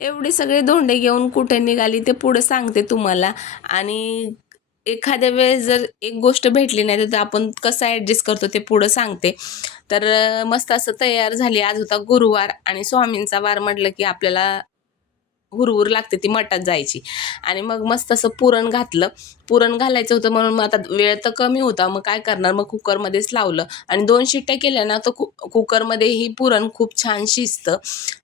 एवढे सगळे धोंडे घेऊन कुठे निघाली ते पुढे सांगते तुम्हाला. आणि एखाद्या वेळेस जर एक गोष्ट भेटली नाही तर आपण कसं ॲडजस्ट करतो ते पुढं सांगते. तर मस्त असं तयार झाली. आज होता गुरुवार आणि स्वामींचा वार म्हटलं की आपल्याला हुरहुर लागते ती मठात जायची. आणि मग मस्त असं पुरण घातलं. पुरण घालायचं होतं म्हणून मग आता वेळ तर कमी होता, मग काय करणार, मग कुकरमध्येच लावलं आणि 2 शिट्ट्या केल्या ना तर कुकरमध्ये ही पुरण खूप छान शिजतं.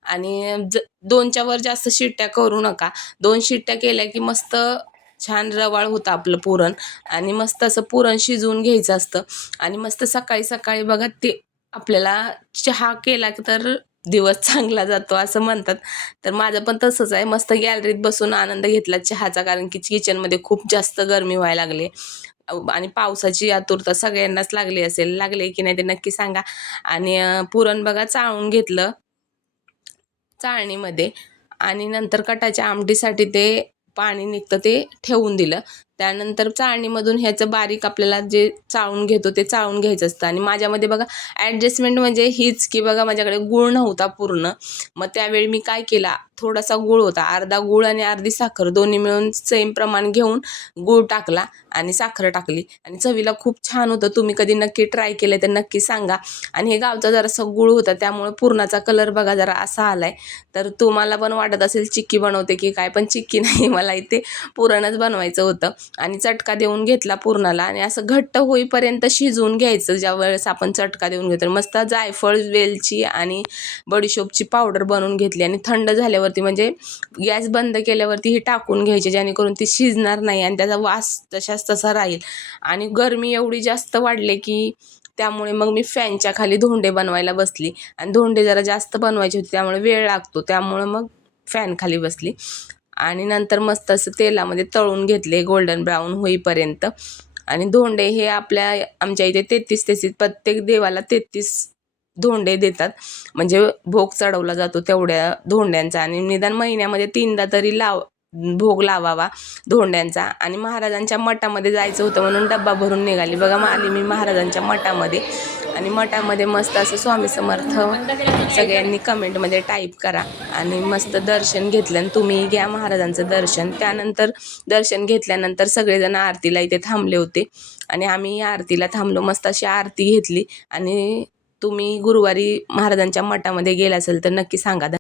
आणि 2च्या वर जास्त शिट्ट्या करू नका. 2 शिट्ट्या केल्या की मस्त छान रवाळ होतं आपलं पुरण. आणि मस्त असं पुरण शिजवून घ्यायचं असतं. आणि मस्त सकाळी सकाळी बघा ते आपल्याला चहा केला तर दिवस चांगला जातो असं म्हणतात. तर माझं पण तसंच आहे. मस्त गॅलरीत बसून आनंद घेतला चहाचा, कारण की किचनमध्ये खूप जास्त गरमी व्हायला लागली. आणि पावसाची आतुरता सगळ्यांनाच लागली असेल. लागली की नाही ते नक्की सांगा. आणि पुरण बघा चाळून घेतलं चाळणीमध्ये. आणि नंतर कटाच्या आमटीसाठी ते पाणी निघतं ते ठेवून दिलं. त्यानंतर चाळणीमधून ह्याचं बारीक आपल्याला जे चाळून घेतो ते चाळून घ्यायचं असतं. आणि माझ्यामध्ये बघा ॲडजस्टमेंट म्हणजे हीच की बघा माझ्याकडे गूळ नव्हता पूर्ण. मग त्यावेळी मी काय केला, थोडासा गूळ होता, अर्धा गूळ आणि अर्धी साखर दोन्ही मिळून सेम प्रमाण घेऊन गूळ टाकला आणि साखर टाकली आणि चवीला खूप छान होतं. तुम्ही कधी नक्की ट्राय केलं तर नक्की सांगा. आणि हे गावचा जरासा गूळ होता त्यामुळे पुरणाचा कलर बघा जरा असा आलाय. तर तुम्हाला पण वाटत असेल चिक्की बनवते की काय, पण चिक्की नाही, मला इथे पुरणच बनवायचं होतं. आणि चटका देऊन घेतला पुरणाला आणि असं घट्ट होईपर्यंत शिजवून घ्यायचं. ज्या वेळेस आपण चटका देऊन घेतो मस्त जायफळ, वेलची आणि बडीशोपची पावडर बनवून घेतली. आणि थंड झाल्यावरती म्हणजे गॅस बंद केल्यावरती ही टाकून घ्यायची, जेणेकरून ती शिजणार नाही आणि त्याचा वास तशाच तसा राहील. आणि गरमी एवढी जास्त वाढली की त्यामुळे मग मी फॅनच्या खाली धोंडे बनवायला बसली. आणि धोंडे जरा जास्त बनवायचे होते त्यामुळे वेळ लागतो, त्यामुळं मग फॅन खाली बसली. आणि नंतर मस्त असं तेलामध्ये तळून घेतले गोल्डन ब्राऊन होईपर्यंत. आणि धोंडे हे आमच्या इथे 33 प्रत्येक देवाला 33 धोंडे देतात. म्हणजे भोग चढवला जातो तेवढ्या धोंड्यांचा. आणि निदान महिन्यामध्ये 3दा तरी भोग लावावा धोंड्यांचा. आणि महाराजांच्या मठामध्ये जायचं होतं म्हणून डब्बा भरून निघाली. बघा आली मी महाराजांच्या मठामध्ये. आणि मठामध्ये मस्त असं स्वामी समर्थ सगळ्यांनी कमेंटमध्ये टाईप करा. आणि मस्त दर्शन घेतलं आणि तुम्ही घ्या महाराजांचं दर्शन. त्यानंतर दर्शन घेतल्यानंतर सगळेजण आरतीला इथे थांबले होते आणि आम्ही आरतीला थांबलो. मस्त अशी आरती घेतली. आणि तुम्ही गुरुवारी महाराजांच्या मठामध्ये गेला असेल तर नक्की सांगा.